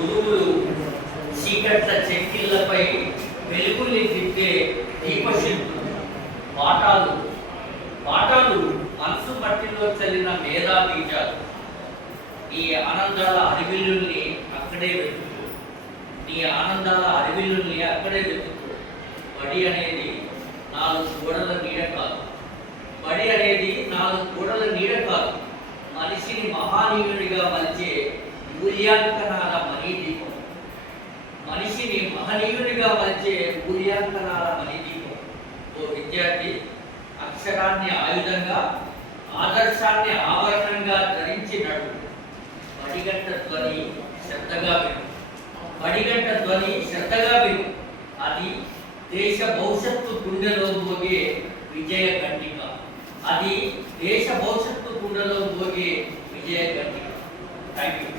గురువులు చీకట్ల చెక్కిళ్లపై వెలుగుల్ని తిప్పే దీపశిల్పులు. పాఠాలు మనసు మట్టిలో చల్లిన మేధా బీజాలు. నీ ఆనందాల అరివిల్లుల్ని అక్కడే వెతుకు. బడి అనేది 4 గోడల నీడ కాదు. మనిషిని మహానీయుడిగా మలిచే మూల్యాంకనాల మణిదీపం. ఓ విద్యార్థి, అక్షరాన్ని ఆయుధంగా, ఆదర్శాన్ని ఆవరణంగా ధరించి నడు. బడిగంట ధ్వని శ్రద్ధగా విను. అది దేశ భవిష్యత్తు గుండెలో మోగే విజయ గంటిక. Thank you.